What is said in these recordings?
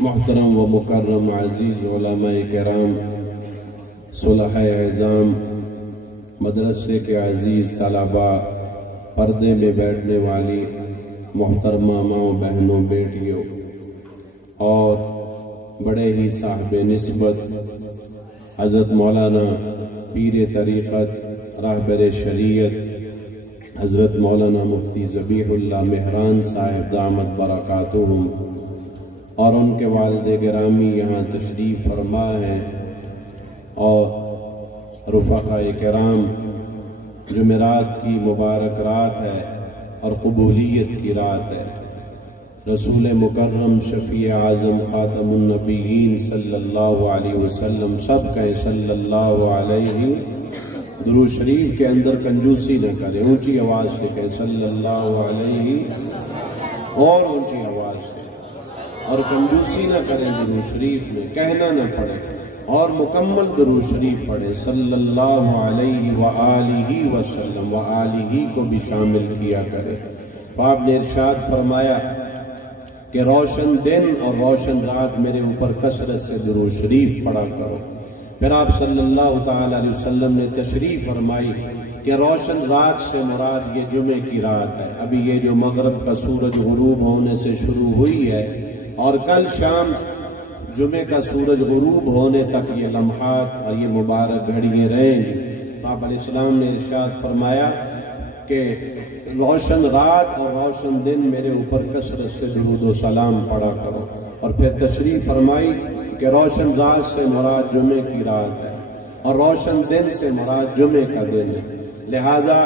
محترم و مکرم عزیز علماء کرام، صلحاء اعظام، مدرسے کے عزیز طلباء، پردے میں بیٹھنے والی محترمہ ماؤں، بہنوں، بیٹیوں، اور بڑے ہی صاحب نسبت حضرت مولانا پیر طریقت راہبر شریعت حضرت مولانا مفتی ذبیح اللہ مہران صاحب دامت برکاتہم اور ان کے والد گرامی یہاں تشریف فرما ہے، اور رفقاء کرام، جمعرات کی مبارک رات ہے اور قبولیت کی رات ہے۔ رسول مکرم شفیع اعظم خاتم النبیین صلی اللہ علیہ وسلم، سب کہیں صلی اللہ علیہ، درود شریف کے اندر کنجوسی نہ کریں، اونچی آواز سے کہیں صلی اللہ علیہ، اور اونچی آواز سے، اور کنجوسی نہ کریں درود شریف میں، کہنا نہ پڑے، اور مکمل درود شریف پڑھیں صلی اللہ علیہ وآلہ وسلم، وآلہ کو بھی شامل کیا کریں۔ آپ نے ارشاد فرمایا کہ روشن دن اور روشن رات میرے اوپر کثرت سے درود شریف پڑھا کرو۔ پھر آپ صلی اللہ تعالی علیہ وسلم نے تشریف فرمائی کہ روشن رات سے مراد یہ جمعے کی رات ہے۔ ابھی یہ جو مغرب کا سورج غروب ہونے سے شروع ہوئی ہے اور کل شام جمعے کا سورج غروب ہونے تک یہ لمحات اور یہ مبارک گھڑیاں رہیں گی۔ آپ علیہ السلام نے ارشاد فرمایا کہ روشن رات اور روشن دن میرے اوپر کثرت سے درود و سلام پڑھا کرو، اور پھر تشریف فرمائی کہ روشن رات سے مراد جمعے کی رات ہے اور روشن دن سے مراد جمعے کا دن ہے۔ لہذا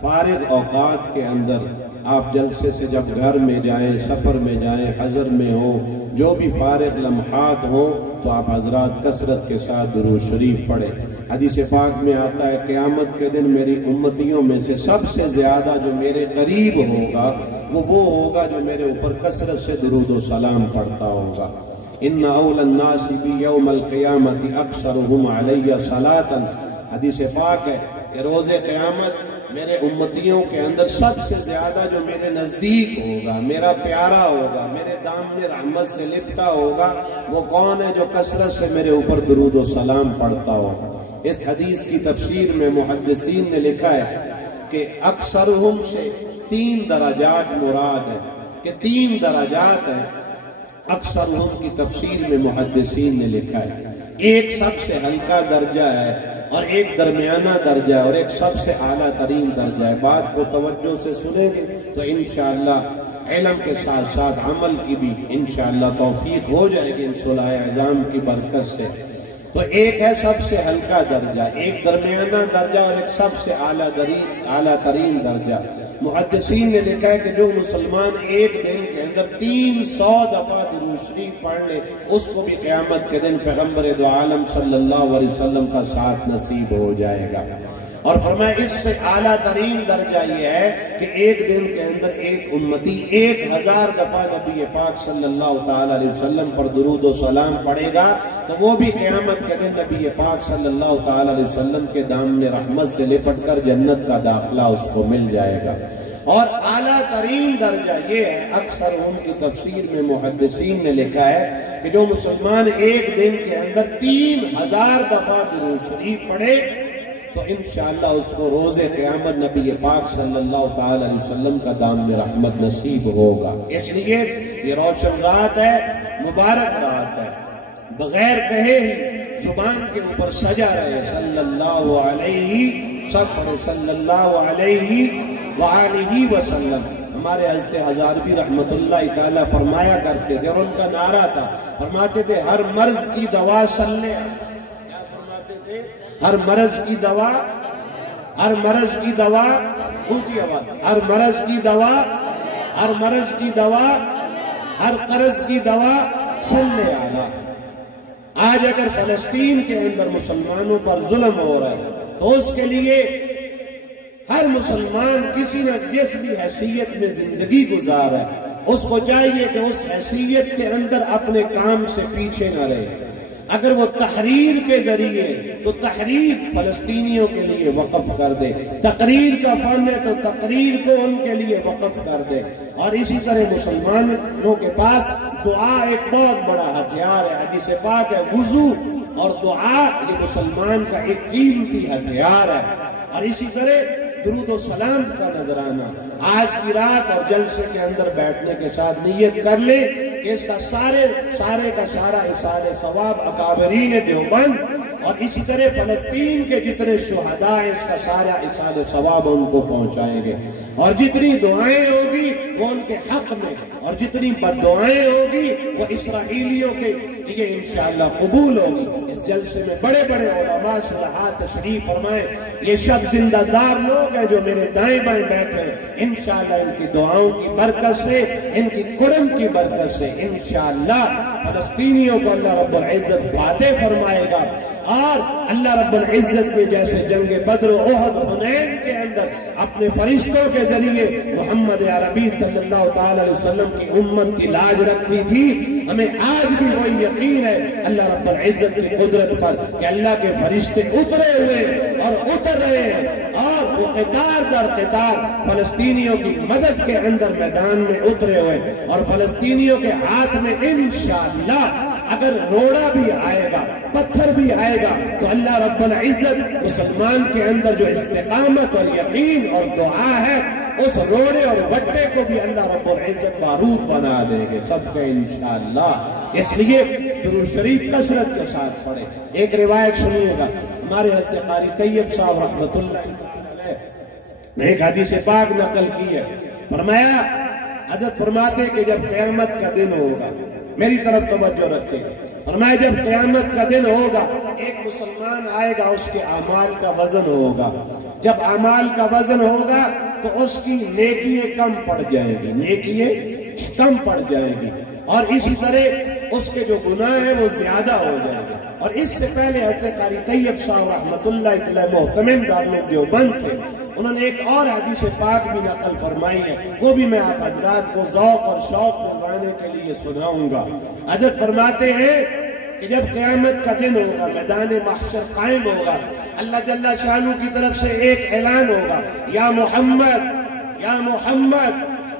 فارغ اوقات کے اندر آپ جلسے سے جب گھر میں جائیں، سفر میں جائیں، حضر میں ہوں، جو بھی فارغ لمحات ہوں تو آپ حضرات کثرت کے ساتھ درود شریف پڑھیں۔ حدیث پاک میں آتا ہے قیامت کے دن میری امتیوں میں سے سب سے زیادہ جو میرے قریب ہوگا وہ ہوگا جو میرے اوپر کثرت سے درود و سلام پڑھتا ہوگا۔ ان اول الناس بی یوم القیامت اکثرهم علی صلاۃ، حدیث پاک ہے کہ روز قیامت میرے امتیوں کے اندر سب سے زیادہ جو میرے نزدیک ہوگا، میرا پیارا ہوگا، میرے دامن رحمت سے لپٹا ہوگا، وہ کون ہے جو کثرت سے میرے اوپر درود و سلام پڑھتا ہوگا۔ اس حدیث کی تفسیر میں محدثین نے لکھا ہے کہ اکثرہم سے 3 درجات مراد ہے، کہ 3 درجات ہیں۔ اکثرہم کی تفسیر میں محدثین نے لکھا ہے ایک سب سے ہلکا درجہ ہے اور ایک درمیانہ درجہ ہے اور ایک سب سے اعلیٰ ترین درجہ ہے۔ بات کو توجہ سے سنیں گے تو انشاءاللہ علم کے ساتھ ساتھ عمل کی بھی انشاءاللہ توفیق ہو جائے گی ان صلحاء اعظام کی برکت سے۔ تو ایک ہے سب سے ہلکا درجہ، ایک درمیانہ درجہ اور ایک سب سے اعلیٰ ترین درجہ۔ محدثین نے لکھا ہے کہ جو مسلمان ایک دن کے اندر 300 دفعہ درود شریف پڑھ لے اس کو بھی قیامت کے دن پیغمبر دو عالم صلی اللہ علیہ وسلم کا ساتھ نصیب ہو جائے گا۔ اور فرمایا اس سے اعلیٰ ترین درجہ یہ ہے کہ ایک دن کے اندر ایک امتی 1000 دفعہ نبی پاک صلی اللہ تعالی علیہ وسلم پر درود و سلام پڑھے گا تو وہ بھی قیامت کے دن نبی پاک صلی اللہ تعالی علیہ وسلم کے دامن رحمت سے لپٹ کر جنت کا داخلہ اس کو مل جائے گا۔ اور اعلیٰ ترین درجہ یہ ہے، اکثر ان کی تفسیر میں محدثین نے لکھا ہے کہ جو مسلمان ایک دن کے اندر 3000 دفعہ درود شریف پڑھے تو انشاءاللہ اس کو روز قیامت نبی پاک صلی اللہ تعالی علیہ وسلم کا دامن رحمت نصیب ہوگا۔ اس لیے یہ روشن رات ہے، مبارک رات ہے، بغیر کہے ہی زبان کے اوپر سجا رہے صلی اللہ علیہ، سب پڑھے صلی اللہ علیہ وآلہ وسلم۔ ہمارے حضرت ہزاروی رحمت اللہ تعالی فرمایا کرتے تھے اور ان کا نعرہ تھا، فرماتے تھے ہر مرض کی دوا صلی، کیا فرماتے تھے؟ ہر مرض کی دوا، ہر مرض کی دوا، اونچی آواز، ہر مرض کی دوا، ہر مرض کی دوا، ہر قرض کی دوا صلی علیہ۔ آج اگر فلسطین کے اندر مسلمانوں پر ظلم ہو رہا ہے تو اس کے لیے ہر مسلمان کسی نہ جس بھی حیثیت میں زندگی گزار ہے اس کو چاہیے کہ اس حیثیت کے اندر اپنے کام سے پیچھے نہ رہے۔ اگر وہ تحریر کے ذریعے تو تحریر فلسطینیوں کے لیے وقف کر دے، تقریر کا فن ہے تو تقریر کو ان کے لیے وقف کر دے، اور اسی طرح مسلمانوں کے پاس دعا ایک بہت بڑا ہتھیار ہے. حدیث پاک ہے وضو اور دعا یہ مسلمان کا ایک قیمتی ہتھیار ہے. اور اسی طرح درود و سلام کا نذرانہ آج کی رات اور جلسے کے اندر بیٹھنے کے ساتھ نیت کر لیں کہ اس کا سارے کا سارا ایصال ثواب اکابرین دیوبند اور اسی طرح فلسطین کے جتنے شہداء ہیں اس کا سارا ایصال ثواب ان کو پہنچائیں گے. اور جتنی دعائیں ہوگی وہ ان کے حق میں اور جتنی بد دعائیں ہوگی وہ اسرائیلیوں کے لیے انشاءاللہ قبول ہوگی. اس جلسے میں بڑے بڑے علماء صلحاء تشریف فرمائیں. یہ سب زندہ دار لوگ ہیں جو میرے دائیں بائیں بیٹھے ہیں. انشاءاللہ ان کی دعاؤں کی برکت سے ان کی قرم کی برکت سے انشاءاللہ فلسطینیوں کو اللہ رب العزت فاتح فرمائے گا. اور اللہ رب العزت نے جیسے جنگ بدر و احد حنین کے اندر اپنے فرشتوں کے ذریعے محمد عربی صلی اللہ تعالی علیہ وسلم کی امت کی لاج رکھی تھی, ہمیں آج بھی وہی یقین ہے اللہ رب العزت کی قدرت پر کہ اللہ کے فرشتے اترے ہوئے اور اتر رہے ہیں اور وہ قطار در قطار فلسطینیوں کی مدد کے اندر میدان میں اترے ہوئے. اور فلسطینیوں کے ہاتھ میں انشاءاللہ اگر روڑا بھی آئے گا پتھر بھی آئے گا تو اللہ رب العزت مسلمان کے اندر جو استقامت اور یقین اور دعا ہے اس روڑے اور وٹے کو بھی اللہ رب العزت بارود بنا دیں گے سب کا انشاءاللہ. اس لیے درود شریف کثرت کے ساتھ پڑھیں. ایک روایت سنیے گا, ہمارے حضرت قاری طیب صاحب رحمۃ اللہ علیہ نے ایک حدیث پاک نقل کی ہے. فرمایا حضرت فرماتے کہ جب قیامت کا دن ہوگا, میری طرف توجہ رکھے گا, فرمایا جب قیامت کا دن ہوگا ایک مسلمان آئے گا, اس کے اعمال کا وزن ہوگا. جب اعمال کا وزن ہوگا تو اس کی نیکیاں کم پڑ جائیں گی, نیکیاں کم پڑ جائیں گی, اور اسی طرح اس کے جو گناہ ہیں وہ زیادہ ہو جائیں گے. اور اس سے پہلے حضرت قاری طیب صاحب رحمۃ اللہ علیہ محتمم دارالعلوم دیوبند تھے, انہوں نے ایک اور حدیث پاک بھی نقل فرمائی ہے, وہ بھی میں آپ حضرات کو ذوق اور شوق دلوانے کے لیے سناؤں گا. حضرت فرماتے ہیں کہ جب قیامت کا دن ہوگا, میدان محشر قائم ہوگا, اللہ جل شانہ کی طرف سے ایک اعلان ہوگا, یا محمد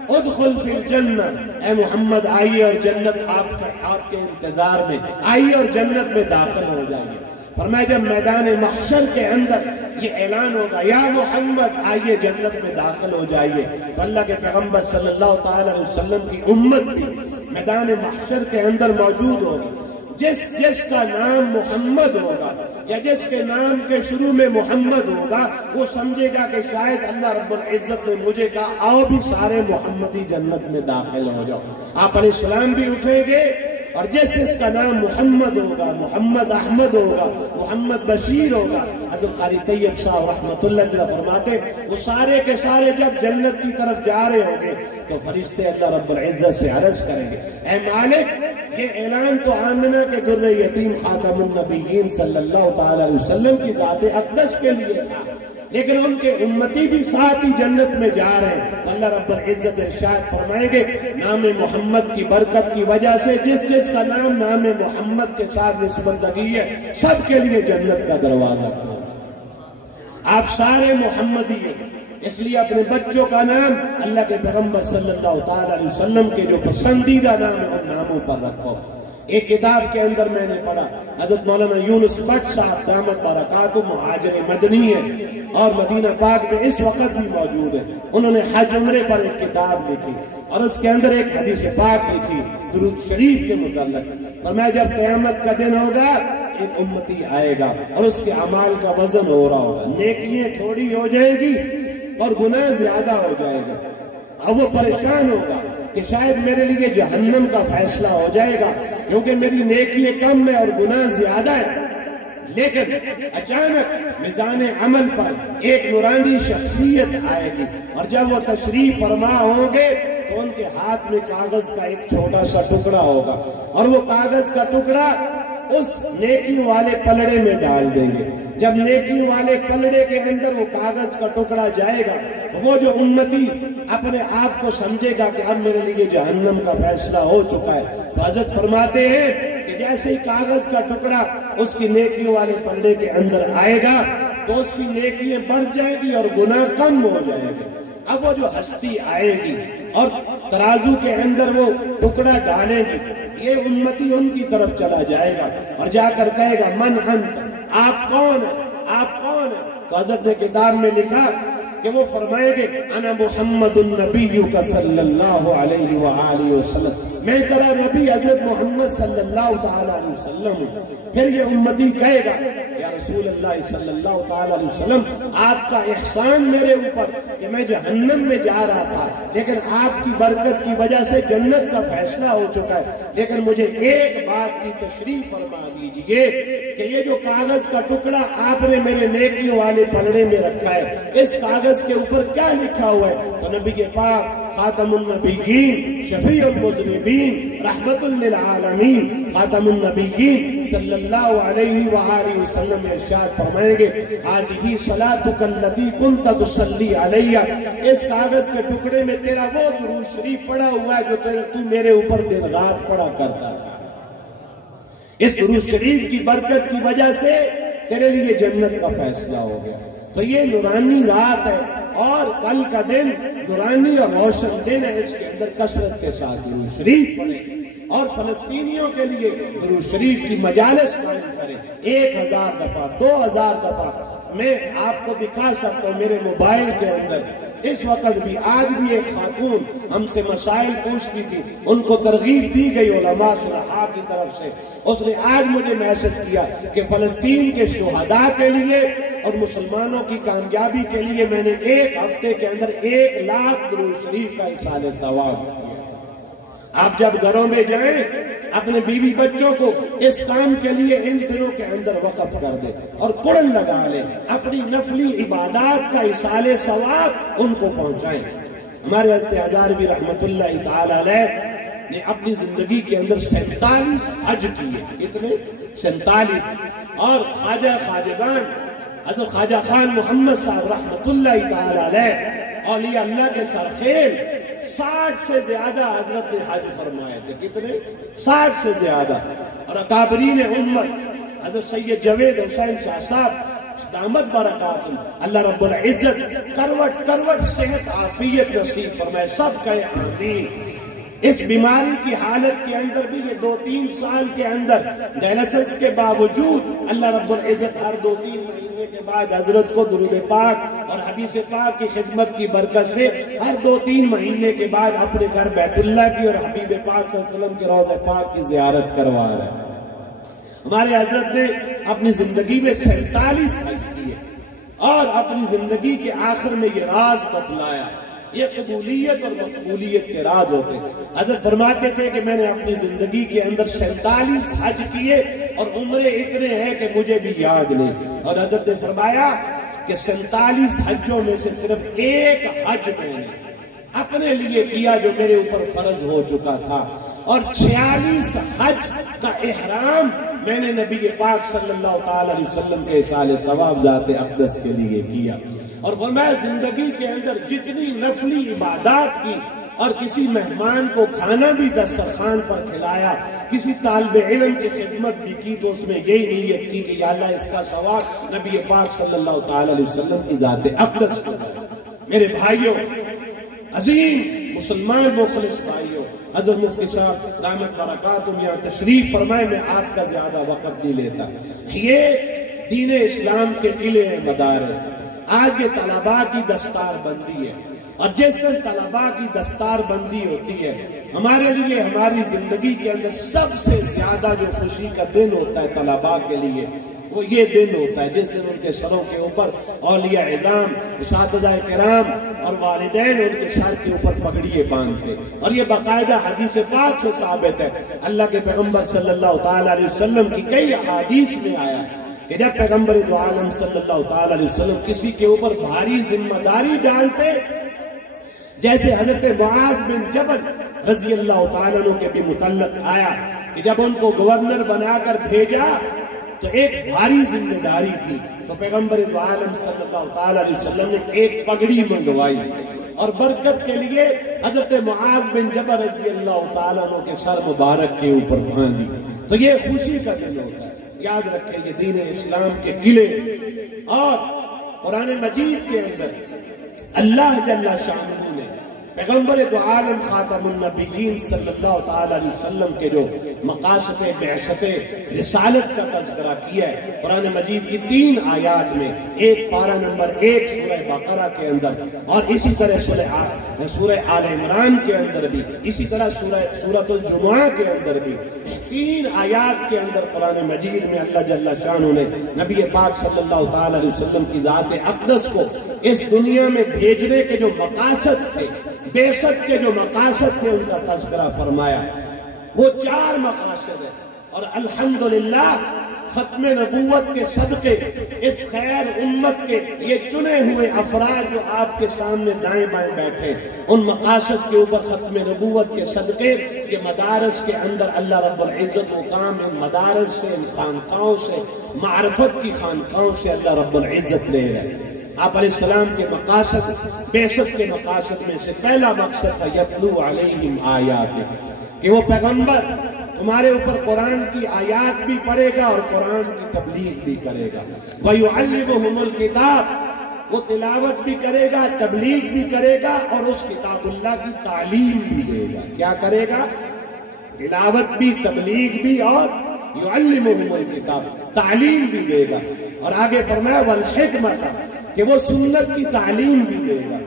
ادخل فی الجنہ, اے محمد آئیے اور جنت آپ کے انتظار میں آئیے اور جنت میں داخل ہو جائیے. فرمایا جب میدان محشر کے اندر یہ اعلان ہوگا یا محمد آئیے جنت میں داخل ہو جائیے, تو اللہ کے پیغمبر صلی اللہ تعالی علیہ وسلم کی امت بھی میدان محشر کے اندر موجود ہوگی. جس کا نام محمد ہوگا یا جس کے نام کے شروع میں محمد ہوگا وہ سمجھے گا کہ شاید اللہ رب العزت نے مجھے کہا آؤ بھی سارے محمدی جنت میں داخل ہو جاؤ. آپ علیہ السلام بھی اٹھیں گے, اور جس کا نام محمد ہوگا, محمد احمد ہوگا, محمد بشیر ہوگا, حضرت قاری طیب صاحب رحمۃ اللہ علیہ فرماتے وہ سارے کے سارے جب جنت کی طرف جا رہے ہوں گے تو فرشتے اللہ رب العزت سے عرض کریں گے, اے مالک یہ اعلان تو آمنہ کے در یتیم خاتم النبیین صلی اللہ تعالی علیہ وسلم کی ذات اقدس کے لیے تھا, لیکن ان کے امتی بھی ساتھ ہی جنت میں جا رہے ہیں. اللہ رب العزت ارشاد فرمائیں گے نام محمد کی برکت کی وجہ سے جس کا نام محمد کے ساتھ نسبندگی ہے سب کے لیے جنت کا دروازہ. آپ سارے محمدی ہیں, اس لیے اپنے بچوں کا نام اللہ کے پیغمبر صلی اللہ تعالی علیہ وسلم کے جو پسندیدہ نام ہے ان ناموں پر رکھو. ایک کتاب کے اندر میں نے پڑھا, حضرت مولانا یونس بٹ صاحب دامت برکاتہ مہاجر مدنی ہے اور مدینہ پاک میں اس وقت بھی موجود ہے. انہوں نے حج عمرے پر ایک کتاب لکھی اور اس کے اندر ایک حدیث پاک لکھی درود شریف کے متعلق. فرمایا جب قیامت کا دن ہوگا ایک امتی آئے گا اور اس کے اعمال کا وزن ہو رہا ہوگا, نیکیاں تھوڑی ہو جائے گی اور گناہ زیادہ ہو جائے گا. اب وہ پریشان ہوگا کہ شاید میرے لیے جہنم کا فیصلہ ہو جائے گا کیونکہ میری نیکیاں کم ہے اور گناہ زیادہ ہے. لیکن اچانک میزان عمل پر ایک نورانی شخصیت آئے گی اور جب وہ تشریف فرما ہوں گے تو ان کے ہاتھ میں کاغذ کا ایک چھوٹا سا ٹکڑا ہوگا اور وہ کاغذ کا ٹکڑا اس نیکی والے پلڑے میں ڈال دیں گے. جب نیکی والے پلڑے کے اندر وہ کاغذ کا ٹکڑا جائے گا تو وہ جو امتی اپنے آپ کو سمجھے گا کہ اب میرے لیے جہنم کا فیصلہ ہو چکا ہے. تو حضرت فرماتے ہیں کہ جیسے ہی کاغذ کا ٹکڑا اس کی نیکیوں والے پلڑے کے اندر آئے گا تو اس کی نیکیاں بڑھ جائیں گی اور گناہ کم ہو جائیں گے. اب وہ جو ہستی آئے گی اور ترازو کے اندر وہ ٹکڑا ڈالیں گے، یہ امتی ان کی طرف چلا جائے گا اور جا کر کہے گا من انت، آپ کون ہیں، آپ کون ہیں؟ تو حضرت نے کتاب میں لکھا کہ وہ فرمائیں گے انا محمد النبی کا صلی اللہ علیہ وآلہ وسلم، میں تیرا نبی حضرت محمد صلی اللہ تعالی علیہ وسلم ہوں۔ پھر یہ امتی کہے گا یا رسول اللہ صلی اللہ تعالی علیہ وسلم، آپ کا احسان میرے اوپر کہ میں جہنم میں جا رہا تھا، لیکن آپ کی برکت کی وجہ سے جنت کا فیصلہ ہو چکا ہے، لیکن مجھے ایک بات کی تشریف فرما دیجئے کہ یہ جو کاغذ کا ٹکڑا آپ نے میرے نیکیوں والے پلڑے میں رکھا ہے، اس کاغذ کے اوپر کیا لکھا ہوا ہے؟ تو نبی کے پاک خاتم النبیین، شفیع المذنبین، رحمت للعالمین، خاتم النبیین صلی اللہ علیہ وآلہ وسلم ارشاد فرمائیں گے ھذہ صلاتک التی کنت تصلی علیہ، اس کاغذ کے ٹکڑے میں تیرا وہ درود شریف پڑا ہوا ہے جو تو میرے اوپر دن رات پڑا کرتا تھا، اس درود شریف کی برکت کی وجہ سے تیرے لیے جنت کا فیصلہ ہو گیا۔ تو یہ نورانی رات ہے اور کل کا دن نورانی اور روشن دن ہے، اس کے اندر کثرت کے ساتھ درود شریف پڑھیں اور فلسطینیوں کے لیے درود شریف کی مجالس قائم کریں، 1000 دفعہ، 2000 دفعہ۔ میں آپ کو دکھا سکتا ہوں میرے موبائل کے اندر اس وقت بھی، آج بھی ایک خاتون ہم سے مسائل پوچھتی تھی، ان کو ترغیب دی گئی علماء صلحاء کی طرف سے، اس نے آج مجھے میسج کیا کہ فلسطین کے شہداء کے لیے اور مسلمانوں کی کامیابی کے لیے میں نے ایک ہفتے کے اندر 1 لاکھ درود شریف کا ایصال ثواب کیا۔ آپ جب گھروں میں جائیں اپنے بیوی بچوں کو اس کام کے لیے ان دنوں کے اندر وقف کر دیں اور قرآن لگا لیں، اپنی نفلی عبادات کا ایصال ثواب ان کو پہنچائیں۔ ہمارے حضرت ہزاروی رحمت اللہ تعالی علیہ نے اپنی زندگی کے اندر 47 حج کیے، کتنے؟ 47۔ اور خواجگان حضرت خواجہ خان محمد صاحب رحمت اللہ تعالی علیہ اولیاء اللہ کے سرخیل 60 سے زیادہ حضرت نے حج فرمائے تھے، کتنے؟ 60 سے زیادہ۔ اور اکابرین امت حضرت سید جوید حسین شاہ صاحب دامت برکاتہم، اللہ رب العزت کروٹ کروٹ صحت عافیت نصیب فرمائے، سب کہے آمین۔ اس بیماری کی حالت کے اندر بھی یہ 2-3 سال کے اندر ڈائلسس کے باوجود اللہ رب العزت ہر 2-3 مہینے کے بعد حضرت کو درود پاک اور حدیث پاک کی خدمت کی برکت سے ہر 2-3 مہینے کے بعد اپنے گھر بیت اللہ کی اور حبیب پاک صلی اللہ علیہ وسلم کے روضہ پاک کی زیارت کروا رہے ہیں۔ ہمارے حضرت نے اپنی زندگی میں 47 حج کیے اور اپنی زندگی کے آخر میں یہ راز بتلایا۔ یہ قبولیت اور مقبولیت کے راز ہوتے ہیں۔ حضرت فرماتے تھے کہ میں نے اپنی زندگی کے اندر 47 حج کیے اور عمرے اتنے ہیں کہ مجھے بھی یاد نہیں، اور حضرت نے فرمایا کہ 47 حجوں میں سے صرف ایک حج میں نے اپنے لیے کیا جو میرے اوپر فرض ہو چکا تھا، اور 46 حج کا احرام میں نے نبی پاک صلی اللہ تعالی علیہ وسلم کے ایصال ثواب ذات اقدس کے لیے کیا۔ اور فرمایا زندگی کے اندر جتنی نفلی عبادات کی اور کسی مہمان کو کھانا بھی دسترخوان پر کھلایا، کسی طالب علم کی خدمت بھی کی، تو اس میں یہی نیت کی کہ یا اللہ اس کا ثواب نبی پاک صلی اللہ تعالی علیہ وسلم کی ذات اقدس کو۔ میرے بھائیوں، عظیم مسلمان مخلص بھائیوں، حضرت مفتی صاحب دامت برکاتہم یہاں تشریف فرمائے، میں آپ کا زیادہ وقت نہیں لیتا۔ یہ دین اسلام کے قلعے ہیں، مدارس۔ آج یہ طلباء کی دستار بندی ہے، اور جس دن طلباء کی دستار بندی ہوتی ہے، ہمارے لیے ہماری زندگی کے اندر سب سے زیادہ جو خوشی کا دن ہوتا ہے طلباء کے لیے، وہ یہ دن ہوتا ہے جس دن ان کے سروں کے اوپر اولیاء اعظام، اساتذہ کرام اور والدین ان کے سر کے اوپر پگڑیے باندھتے، اور یہ باقاعدہ حدیث پاک سے ثابت ہے۔ اللہ کے پیغمبر صلی اللہ تعالی علیہ وسلم کی کئی احادیث میں آیا کہ جب پیغمبر دو عالم صلی اللہ تعالی علیہ وسلم کسی کے اوپر بھاری ذمہ داری ڈالتے، جیسے حضرت معاذ بن جبل رضی اللہ تعالیٰ عنہ کے بھی متعلق آیا کہ جب ان کو گورنر بنا کر بھیجا تو ایک بھاری ذمہ داری تھی، تو پیغمبر دو عالم صلی اللہ تعالی علیہ وسلم نے ایک پگڑی منگوائی اور برکت کے لیے حضرت معاذ بن جبل رضی اللہ تعالیٰ عنہ کے سر مبارک کے اوپر باندھی۔ تو یہ خوشی کا دن ہوتا ہے۔ یاد رکھیں یہ دین اسلام کے قلعے، اور قرآن مجید کے اندر اللہ جل شانہ نے پیغمبر دو عالم خاتم النبیین صلی اللہ تعالی علیہ وسلم کے جو مقاصد بعثت رسالت کا تذکرہ کیا ہے قرآن مجید کی 3 آیات میں، ایک پارہ نمبر 1 سورہ بقرہ کے اندر، اور اسی طرح سورہ آل عمران کے اندر بھی، اسی طرح سورۃ الجمعہ کے اندر بھی 3 آیات کے اندر قرآن مجید میں اللہ جل شانہ نے نبی پاک صلی اللہ تعالی علیہ وسلم کی ذات اقدس کو اس دنیا میں بھیجنے کے جو مقاصد تھے، بعثت کے جو مقاصد تھے، ان کا تذکرہ فرمایا۔ وہ 4 مقاصد ہیں، اور الحمدللہ ختم نبوت کے صدقے اس خیر امت کے یہ چنے ہوئے افراد جو آپ کے سامنے دائیں بائیں بیٹھے، ان مقاصد کے اوپر ختم نبوت کے صدقے یہ مدارس کے اندر اللہ رب العزت و کام ان مدارس سے، ان خانقاہوں سے، معرفت کی خانقاہوں سے اللہ رب العزت لے رہے ہیں۔ آپ علیہ السلام کے مقاصد، بعثت کے مقاصد میں سے پہلا مقصد تھا یتلو علیہم آیات، کہ وہ پیغمبر تمہارے اوپر قرآن کی آیات بھی پڑھے گا اور قرآن کی تبلیغ بھی کرے گا۔ وَيُعَلِّمُهُمُ الْكِتَابَ، وہ تلاوت بھی کرے گا، تبلیغ بھی کرے گا، اور اس کتاب اللہ کی تعلیم بھی دے گا۔ کیا کرے گا؟ تلاوت بھی، تبلیغ بھی، اور يُعَلِّمُهُمُ الْكِتَابَ، تعلیم بھی دے گا۔ اور آگے فرمایا وَالْحِكْمَةَ، کہ وہ سنت کی تعلیم بھی دے گا۔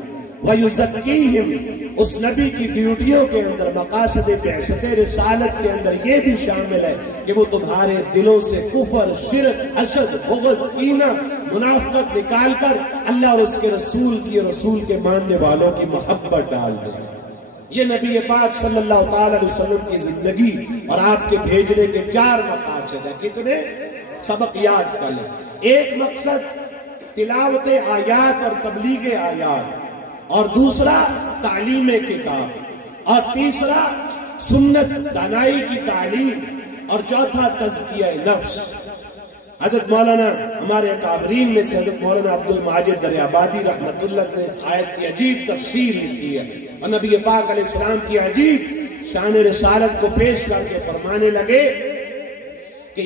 وَيُزَكِّيهِمْ، اس نبی کی ڈیوٹیوں کے اندر، مقاصد بعثت رسالت کے اندر یہ بھی شامل ہے کہ وہ تمہارے دلوں سے کفر، شرک، حسد، بغض، کینہ، منافقت نکال کر اللہ اور اس کے رسول کی اور رسول کے ماننے والوں کی محبت ڈال دے۔ یہ نبی پاک صلی اللہ تعالی علیہ وسلم کی زندگی اور آپ کے بھیجنے کے 4 مقاصد ہیں۔ کتنے؟ سبق یاد کر لیں۔ ایک مقصد تلاوت آیات اور تبلیغ آیات، اور دوسرا تعلیم کتاب، اور تیسرا سنت دانائی کی تعلیم، اور چوتھا تزکیہ نفس۔ حضرت مولانا، ہمارے اکابرین میں سے حضرت مولانا عبد الماجد دریابادی رحمت اللہ نے اس آیت کی عجیب تفسیر لکھی ہے، اور نبی پاک علیہ السلام کی عجیب شان رسالت کو پیش کر کے فرمانے لگے کہ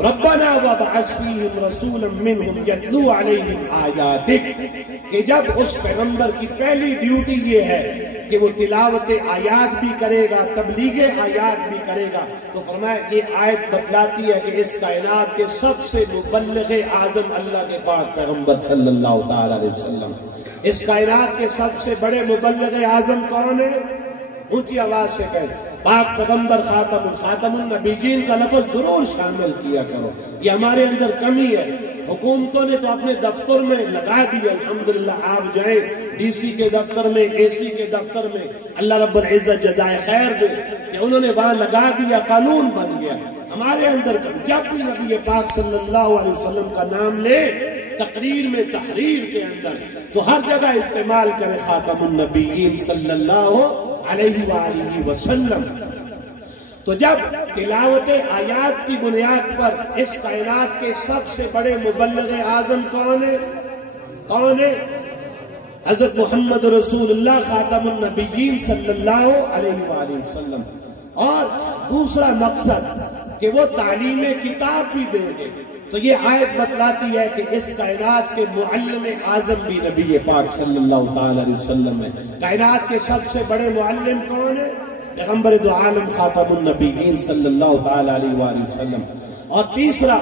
ربنا وابعث فیہم رسولا منہم یتلو علیہم آیاتک، کہ جب اس پیغمبر کی پہلی ڈیوٹی یہ ہے کہ وہ تلاوت آیات بھی کرے گا، تبلیغ آیات بھی کرے گا، تو فرمایا یہ آیت بتلاتی ہے کہ اس کائنات کے سب سے مبلغ اعظم اللہ کے پاک پیغمبر صلی اللہ تعالی علیہ وسلم۔ اس کائنات کے سب سے بڑے مبلغ اعظم کون ہے؟ اونچی آواز سے کہیں، پاک پیغمبر خاتم النبیین کا لفظ ضرور شامل کیا کرو، یہ ہمارے اندر کمی ہے۔ حکومتوں نے تو اپنے دفتر میں لگا دیا، الحمدللہ آپ جائیں ڈی سی کے دفتر میں، اے سی کے دفتر میں، اللہ رب العزت جزائے خیر دے کہ انہوں نے وہاں لگا دیا، قانون بن گیا۔ ہمارے اندر جب بھی نبی پاک صلی اللہ علیہ وسلم کا نام لے، تقریر میں، تحریر کے اندر، تو ہر جگہ استعمال کرے خاتم النبیین صلی اللہ علیہ وآلہ وسلم۔ تو جب تلاوت آیات کی بنیاد پر اس کائنات کے سب سے بڑے مبلغ اعظم کون ہے؟ کون ہے؟ حضرت محمد رسول اللہ خاتم النبیین صلی اللہ علیہ وآلہ وسلم۔ اور دوسرا مقصد کہ وہ تعلیم کتاب بھی دیں گے، تو یہ آیت بتلاتی ہے کہ اس کائنات کے معلم اعظم بھی نبی پاک صلی اللہ تعالی علیہ وسلم ہے۔ کائنات کے سب سے بڑے معلم کون ہے؟ پیغمبر دو عالم خاتم النبیین صلی اللہ تعالی علیہ وآلہ وسلم۔ اور تیسرا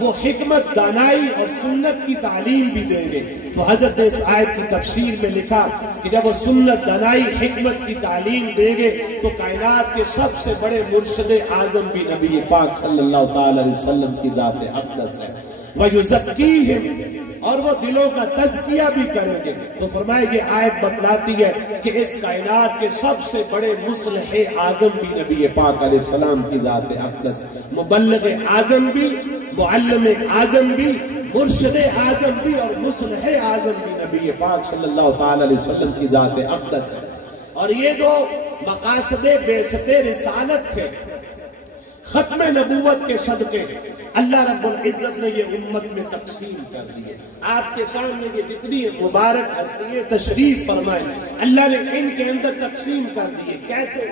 وہ حکمت، دانائی اور سنت کی تعلیم بھی دیں گے۔ تو حضرت نے اس آیت کی تفسیر میں لکھا کہ جب وہ سنت، دانائی، حکمت کی تعلیم دیں گے تو کائنات کے سب سے بڑے مرشد اعظم بھی نبی پاک صلی اللہ تعالی علیہ وسلم کی ذات اقدس ہے۔ وَيُزَكِّيهِمْ، اور وہ دلوں کا تزکیہ بھی کریں گے۔ تو فرمائے کہ آیت بتلاتی ہے کہ اس کائنات کے سب سے بڑے مصلح اعظم بھی نبی پاک علیہ السلام کی ذات اقدس، مبلغ اعظم بھی، معلم اعظم بھی، مرشد اعظم بھی، اور مصلح اعظم بھی نبی پاک صلی اللہ تعالی علیہ وسلم کی ذات اقدس ہے۔ اور یہ دو مقاصد بعثت رسالت تھے، ختم نبوت کے صدقے اللہ رب العزت نے یہ امت میں تقسیم کر دیے۔ آپ کے سامنے یہ جتنی مبارک ہستیاں تشریف فرمائے، اللہ نے ان کے اندر تقسیم کر دیے۔ کیسے؟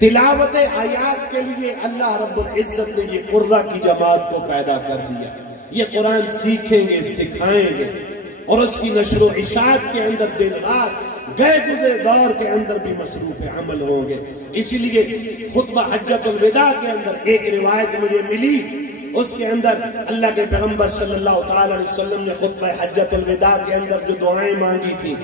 تلاوت آیات کے لیے اللہ رب العزت نے یہ قرہ کی جماعت کو پیدا کر دیا۔ یہ قرآن سیکھیں گے، سکھائیں گے، اور اس کی نشر و اشاعت کے اندر دن رات گئے گزرے دور کے اندر بھی مصروف عمل ہوں گے. اسی لیے خطبہ حجۃ الوداع کے اندر ایک روایت مجھے ملی، اس کے اندر اللہ کے پیغمبر صلی اللہ تعالی علیہ وسلم نے خطبہ حجۃ الوداع کے اندر جو دعائیں مانگی تھی،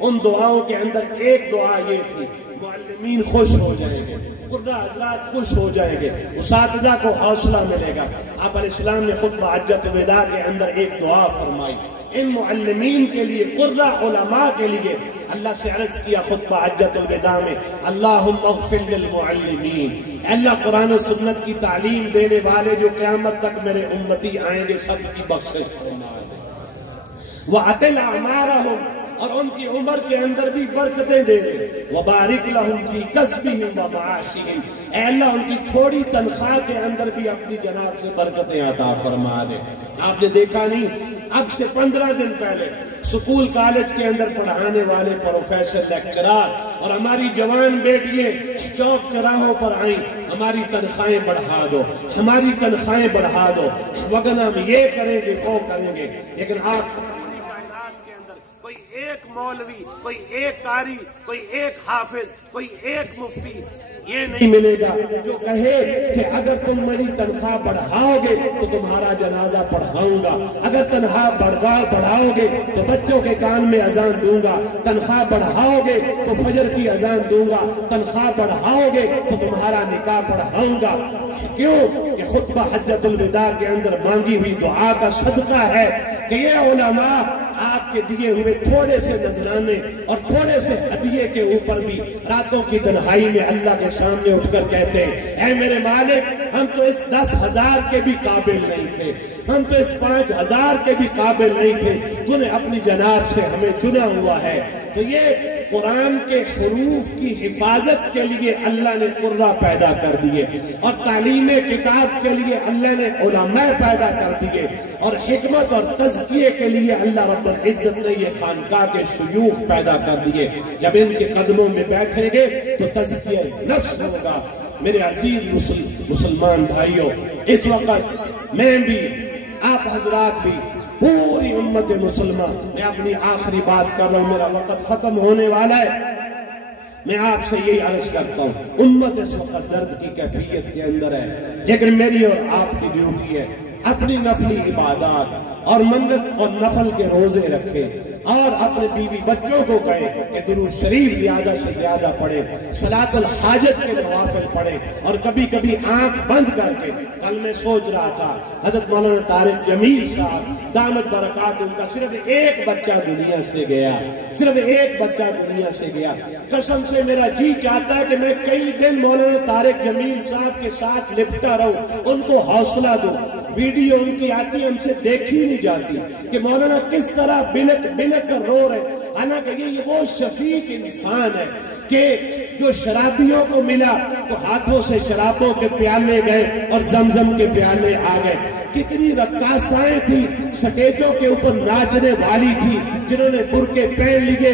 ان دعاؤں کے اندر ایک دعا یہ تھی، معلمین خوش ہو جائیں گے، قرآن حضرات خوش ہو جائیں گے، اساتذہ کو حوصلہ ملے گا. آپ علیہ السلام نے خطبہ حجۃ الوداع کے اندر ایک دعا فرمائی، ان معلمین کے لیے، قرآ علماء کے لیے اللہ سے عرض کیا خطبہ حجۃ الوداع میں، اللہم اغفر للمعلمین، اللہ قرآن و سنت کی تعلیم دینے والے جو قیامت تک میرے امتی آئیں گے سب کی بخشش فرما دے، وَأَطِلْ أَعْمَارَهُمْ، اور ان کی عمر کے اندر بھی برکتیں دے دے، وَبَارِكْ لَهُمْ فِي كَسْبِهِمْ وَمَعَاشِهِمْ، اے اللہ ان کی تھوڑی تنخواہ کے اندر بھی اپنی جناب سے برکتیں عطا فرما دے. آپ نے دیکھا نہیں، اب سے 15 دن پہلے سکول کالج کے اندر پڑھانے والے پروفیسر لیکچرار اور ہماری جوان بیٹیاں چوک چراہوں پر آئیں، ہماری تنخواہیں بڑھا دو، ہماری تنخواہیں بڑھا دو، وگرنہ ہم یہ کریں گے وہ کریں گے. لیکن آپ کوئی ایک مولوی، کوئی ایک قاری، کوئی ایک حافظ، کوئی ایک مفتی یہ نہیں ملے گا جو کہے کہ اگر تم میری تنخواہ بڑھاؤ گے تو تمہارا جنازہ پڑھاؤں گا، اگر تنخواہ بڑھاؤ گے تو بچوں کے کان میں اذان دوں گا، تنخواہ بڑھاؤ گے تو فجر کی اذان دوں گا، تنخواہ بڑھاؤ گے تو تمہارا نکاح پڑھاؤں گا. کیوں کہ خطبہ حجۃ الوداع کے اندر مانگی ہوئی دعا کا صدقہ ہے کہ یہ علماء آپ کے دیے ہوئے تھوڑے سے نذرانے اور تھوڑے سے ہدیے کے اوپر بھی راتوں کی تنہائی میں اللہ کے سامنے اٹھ کر کہتے ہیں، اے میرے مالک، ہم تو اس 10,000 کے بھی قابل نہیں تھے، ہم تو اس 5,000 کے بھی قابل نہیں تھے، تو نے اپنی جناب سے ہمیں چنا ہوا ہے. تو یہ قرآن کے حروف کی حفاظت کے لیے اللہ نے قرآ پیدا کر دیے، اور تعلیم کتاب کے لیے اللہ نے علماء پیدا کر دیے، اور حکمت اور تزکیے کے لیے اللہ رب العزت نے یہ خانقاہ کے شیوخ پیدا کر دیے. جب ان کے قدموں میں بیٹھیں گے تو تزکیہ نفس ہوگا. میرے عزیز مسلمان بھائیوں، اس وقت میں بھی، آپ حضرات بھی، پوری امت مسلمہ، میں اپنی آخری بات کر رہا ہوں، میرا وقت ختم ہونے والا ہے. میں آپ سے یہی عرض کرتا ہوں، امت اس وقت درد کی کیفیت کے اندر ہے، لیکن میری اور آپ کی ڈیوٹی ہے اپنی نفلی عبادات اور منت اور نفل کے روزے رکھے، اور اپنے بیوی بچوں کو کہے کہ درود شریف زیادہ سے زیادہ پڑھے، صلاۃ الحاجت کے نوافل پڑھے، اور کبھی کبھی آنکھ بند کر کے. کل میں سوچ رہا تھا، حضرت مولانا طارق جمیل صاحب دامت برکات ان کا صرف ایک بچہ دنیا سے گیا، صرف ایک بچہ دنیا سے گیا. قسم سے میرا جی چاہتا ہے کہ میں کئی دن مولانا طارق جمیل صاحب کے ساتھ لپٹا رہوں، ان کو حوصلہ دوں. ویڈیو ان کی آتی ہم سے دیکھی نہیں جاتی کہ مولانا کس طرح بلک بلک کر رو رہے. حالانکہ یہ وہ شفیق انسان ہے کہ جو شرابیوں کو ملا تو ہاتھوں سے شرابوں کے پیالے گئے اور زمزم کے پیالے آ گئے. کتنی رقاصائیں تھی سٹیجوں کے اوپر ناچنے والی تھی جنہوں نے برقعے پہن لیے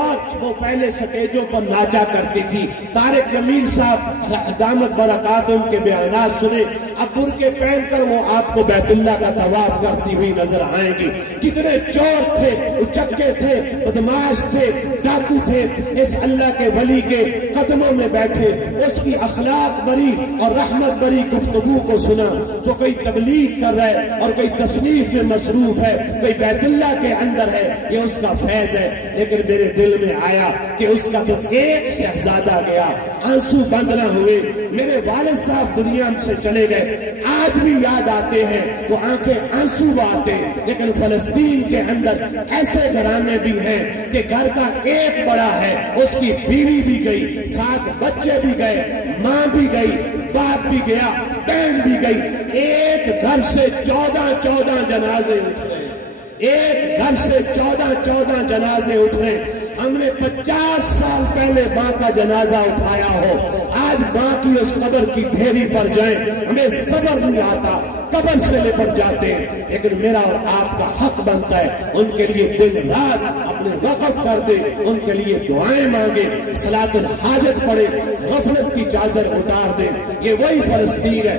اور وہ پہلے سٹیجوں پر ناچا کرتی تھی. طارق جمیل صاحب دامت برکات ان کے بیانات سنے. اب برقعے پہن کر وہ آپ کو بیت اللہ کا طواف کرتی ہوئی نظر آئیں گی. کتنے چور تھے، اچکے تھے، بدماش تھے، ڈاکو تھے، اس اللہ کے ولی کے قدموں میں بیٹھے اس کی اخلاق بری اور رحمت بری گفتگو کو سنا تو کوئی تبلیغ کر رہا ہے اور کوئی تصنیف میں مصروف ہے، کوئی بیت اللہ کے اندر ہے، یہ اس کا فیض ہے. لیکن میرے دل میں آیا کہ اس کا تو ایک شہزادہ گیا، آنسو بند نہ ہوئے. میرے والد صاحب دنیا سے چلے گئے، آج بھی یاد آتے ہیں تو آنکھیں آنسو آتے ہیں. لیکن فلسطین کے اندر ایسے گھرانے بھی ہیں کہ گھر کا ایک بڑا ہے، اس کی بیوی بھی گئی، 7 بچے بھی گئے، ماں بھی گئی، باپ بھی گیا، بہن بھی گئی. ایک گھر سے 14 جنازے اٹھ رہے، ایک گھر سے 14 جنازے اٹھ رہے. ہم نے 50 سال پہلے ماں کا جنازہ اٹھایا ہو، آج ماں کی اس قبر کی ڈھیری پر جائیں، ہمیں صبر نہیں آتا، قبر سے لپٹ جاتے ہیں. لیکن میرا اور آپ کا حق بنتا ہے ان کے لیے دن رات اپنے وقف کر دے، ان کے لیے دعائیں مانگے، صلاۃ الحاجت پڑھے، غفلت کی چادر اتار دے. یہ وہی فلسطین ہے.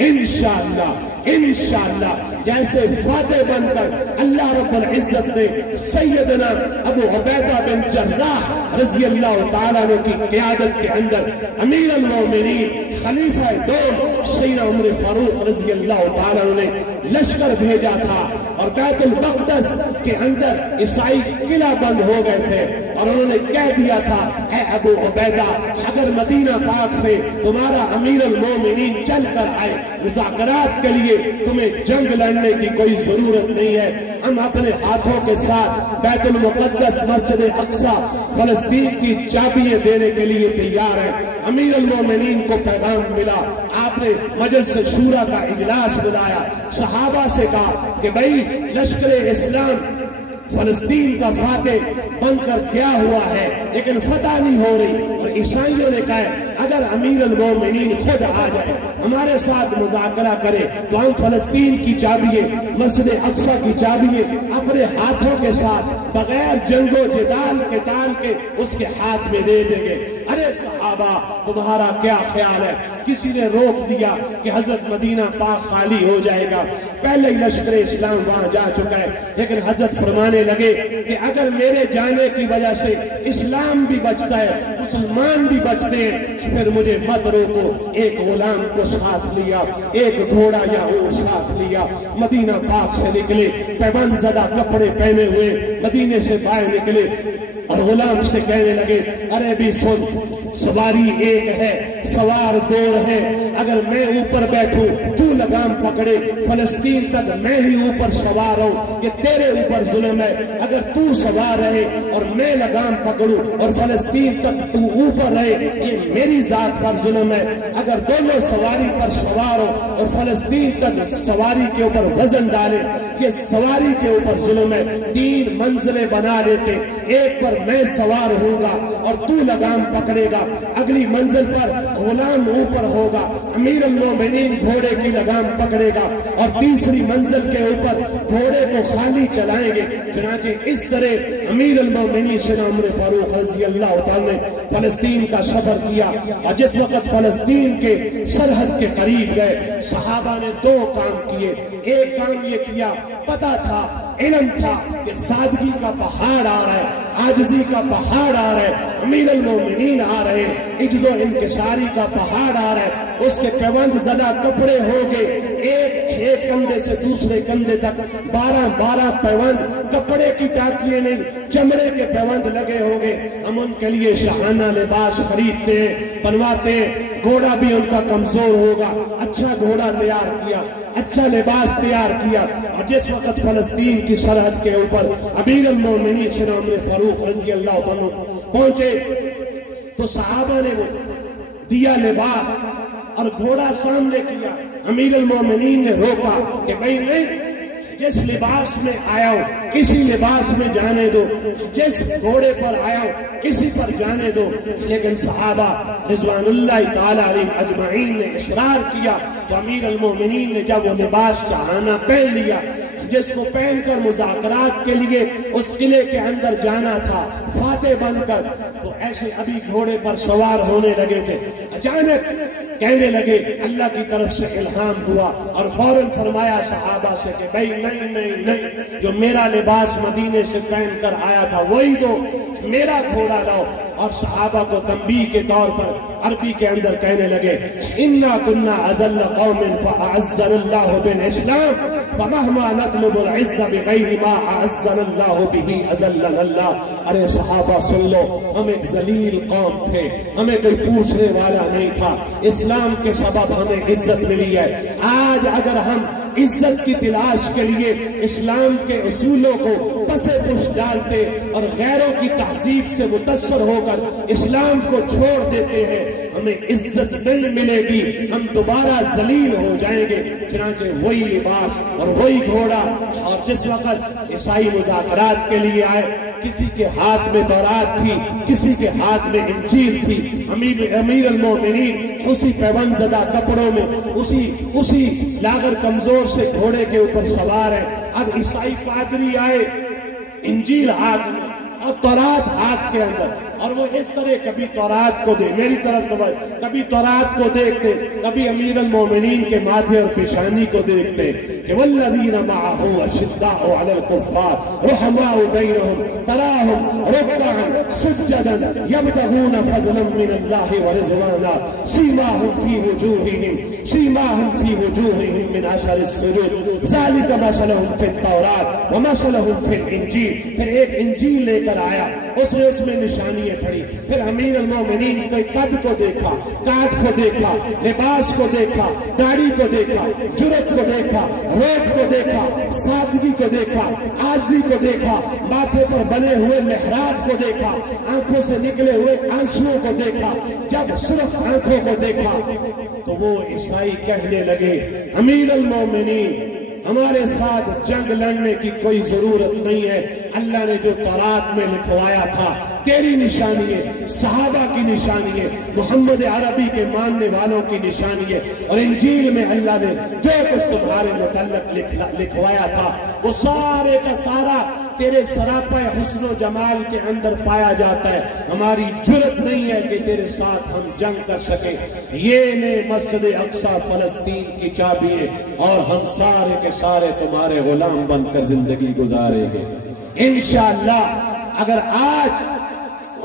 انشاءاللہ انشاءاللہ جیسے فاتح بن کر اللہ رب العزت نے سیدنا ابو عبیدہ بن جراح رضی اللہ تعالیٰ عنہ کی قیادت کے اندر امیر المومنین خلیفہ دوم سیدنا عمر فاروق رضی اللہ تعالیٰ عنہ نے لشکر بھیجا تھا، اور بیت المقدس کے اندر عیسائی قلعہ بند ہو گئے تھے، اور انہوں نے کہہ دیا تھا اے ابو عبیدہ اگر مدینہ پاک سے تمہارا امیر المومنین چل کر آئے مذاکرات کے لیے تمہیں جنگ لڑنے کی کوئی ضرورت نہیں ہے، ہم اپنے ہاتھوں کے ساتھ بیت المقدس مسجد اقصی فلسطین کی چابیاں دینے کے لیے تیار ہیں۔ امیر المومنین کو پیغام ملا، آپ نے مجلس شورا کا اجلاس بلایا، صحابہ سے کہا کہ بھئی لشکر اسلام فلسطین کا فاتح بن کر گیا ہوا ہے لیکن فتح نہیں ہو رہی، اور عیسائیوں نے کہا اگر امیر المومنین خود آ جائے ہمارے ساتھ مذاکرہ کرے تو ہم فلسطین کی چابیے مسجد اقصی کی چابیے اپنے ہاتھوں کے ساتھ بغیر جنگ و جدال کے ڈال کے اس کے ہاتھ میں دے دیں گے۔ ارے صحابہ تمہارا کیا خیال ہے؟ کسی نے روک دیا کہ حضرت مدینہ پاک خالی ہو جائے گا، پہلے ہی لشکر اسلام وہاں جا چکا ہے، لیکن حضرت فرمانے لگے کہ اگر میرے جانے کی وجہ سے اسلام بھی بچتا ہے مسلمان بھی بچتے ہیں پھر مجھے مت روکو۔ ایک غلام کو ساتھ لیا، ایک گھوڑا یا اونٹ ساتھ لیا، مدینہ پاک سے نکلے، پیبند زدہ کپڑے پہنے ہوئے مدینے سے باہر نکلے، اور غلام سے کہنے لگے ارے بھی سن، سواری ایک ہے سوار دو ہے، اگر میں اوپر بیٹھوں تو لگام پکڑے فلسطین تک میں ہی اوپر سوار ہوں، یہ تیرے اوپر ظلم ہے، اگر تو سوار رہے اور میں لگام پکڑوں اور فلسطین تک تو اوپر رہے یہ میری ذات پر ظلم ہے، اگر دونوں سواری پر سوار ہو اور فلسطین تک سواری کے اوپر وزن ڈالے یہ سواری کے اوپر ظلم ہے۔ تین منزلیں بنا لیتے، ایک پر میں سوار ہوں گا اور تو لگام پکڑے گا، اگلی منزل پر غلام اوپر ہوگا، امیر المومنین گھوڑے کی لگام پکڑے گا، اور تیسری منزل کے اوپر گھوڑے کو خالی چلائیں گے۔ چنانچہ اس طرح امیر المومنین سیدنا عمر فاروق رضی اللہ تعالیٰ نے فلسطین کا سفر کیا، اور جس وقت فلسطین کے سرحد کے قریب گئے صحابہ نے دو کام کیے۔ ایک کام یہ کیا، پتا تھا علم تھا کہ سادگی کا پہاڑ آ رہا ہے، عاجزی کا پہاڑ آ رہا ہے، امیر المومنین آ رہے ہیں، عجز و انکساری کا پہاڑ آ رہا ہے، اس کے پیوند زدہ کپڑے ہو گئے، ایک کندھے سے دوسرے کندھے تک 12 پیوند، کپڑے کی ٹاکیے نہیں چمڑے کے پیوند لگے ہو گئے۔ ہم ان کے لیے شاہانہ لباس خریدتے ہیں بنواتے ہیں، گھوڑا بھی ان کا کمزور ہوگا، اچھا گھوڑا تیار کیا، اچھا لباس تیار کیا، اور جس وقت فلسطین کی سرحد کے اوپر امیر المومنین سیدنا عمر فاروق رضی اللہ عنہ پہنچے تو صحابہ نے وہ دیا لباس اور گھوڑا سامنے کیا، امیر المومنین نے روکا کہ بھئی نہیں، جس لباس میں آیا ہوں اسی لباس میں جانے دو، جس گھوڑے پر آیا ہوں اسی پر جانے دو۔ لیکن صحابہ رضوان اللہ تعالی علیہم اجمعین نے اصرار کیا تو امیر المومنین نے جب وہ لباس شاہانہ پہن لیا جس کو پہن کر مذاکرات کے لیے اس قلعے کے اندر جانا تھا فاتح بن کر، تو ایسے ابھی گھوڑے پر سوار ہونے لگے تھے، اچانک کہنے لگے اللہ کی طرف سے الہام ہوا، اور فوراً فرمایا صحابہ سے کہ بھئی نہیں، جو میرا لباس مدینے سے پہن کر آیا تھا وہی دو، میرا گھوڑا لاؤ۔ اور صحابہ کو تنبیہ کے طور پر عربی کے اندر کہنے لگے اِنَّا كُنَّا أَذَلَّ قَوْمٍ فَأَعَزَّنَا اللَّهُ بِالْإِسْلَامِ فَمَهْمَا نَطْلُبُ الْعِزَّ بِغَيْرِ مَا أَعَزَّنَا اللَّهُ بِهِ أَذَلَّنَا اللَّهُ۔ ارے صحابہ سن لو، ہم ایک ذلیل قوم تھے، ہمیں کوئی پوچھنے والا نہیں تھا، اسلام کے سبب ہمیں عزت ملی ہے۔ آج اگر ہم عزت کی تلاش کے لیے اسلام کے اصولوں کو پسے پش ڈالتے اور غیروں کی تہذیب سے متاثر ہو کر اسلام کو چھوڑ دیتے ہیں، ہمیں عزت نہیں ملے گی، ہم دوبارہ ذلیل ہو جائیں گے۔ چنانچہ وہی لباس اور وہی گھوڑا، اور جس وقت عیسائی مذاکرات کے لیے آئے کسی کے ہاتھ میں تورات تھی، کسی کے ہاتھ میں انجیل تھی، امیر المومنین اسی پیوند زدہ کپڑوں میں اسی لاغر کمزور سے گھوڑے کے اوپر سوار ہے۔ اب عیسائی پادری آئے انجیل ہاتھ میں اور تورات ہاتھ کے اندر، اور وہ اس طرح کبھی تورات کو دے، میری طرف توجہ، کبھی تورات کو دیکھتے، کبھی امیر المومنین کے ماتھے اور پیشانی کو دیکھتے کہ والذین معہ اشداء علی الکفار رحماء بینہم تراہم رکعا سجدا یبتغون فضلا من اللہ ورضوانا سیماہم فی وجوہہم من اثر السجود ذالک مثلہم فی التوراۃ ومثلہم فی الانجیل۔ پھر ایک انجیل لے کر آیا، اس نے اس میں نشانیاں پڑھی، پھر امیر المومنین کے قد کو دیکھا، کاٹ کو دیکھا، لباس کو دیکھا، داڑھی کو دیکھا، جرت کو دیکھا، روب کو دیکھا، سادگی کو دیکھا، عاجزی کو دیکھا، ماتھے پر بنے ہوئے محراب کو دیکھا، آنکھوں سے نکلے ہوئے آنسوؤں کو دیکھا۔ جب سرخ آنکھوں کو دیکھا تو وہ عیسائی کہنے لگے امیر المومنین ہمارے ساتھ جنگ لڑنے کی کوئی ضرورت نہیں ہے، اللہ نے جو تورات میں لکھوایا تھا تیری نشانی ہے، صحابہ کی نشانی ہے، محمد عربی کے ماننے والوں کی نشانی ہے، اور انجیل میں اللہ نے جو کچھ تمہارے متعلق لکھوایا تھا وہ سارے کا سارا تیرے سراپا حسن و جمال کے اندر پایا جاتا ہے۔ ہماری جرت نہیں ہے کہ تیرے ساتھ ہم جنگ کر سکیں، یہ نے مسجد اقصی فلسطین کی چابی ہے، اور ہم سارے کے سارے تمہارے غلام بن کر زندگی گزاریں گے انشاءاللہ۔ اگر آج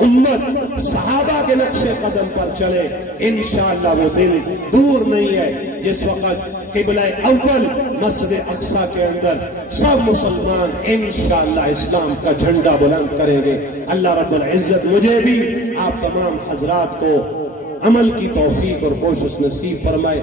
امت صحابہ کے نقش قدم پر چلے، انشاءاللہ وہ دن دور نہیں ہے جس وقت قبلہ اول مسجد اقصی کے اندر سب مسلمان انشاءاللہ اسلام کا جھنڈا بلند کریں گے۔ اللہ رب العزت مجھے بھی آپ تمام حضرات کو عمل کی توفیق اور کوشش نصیب فرمائے۔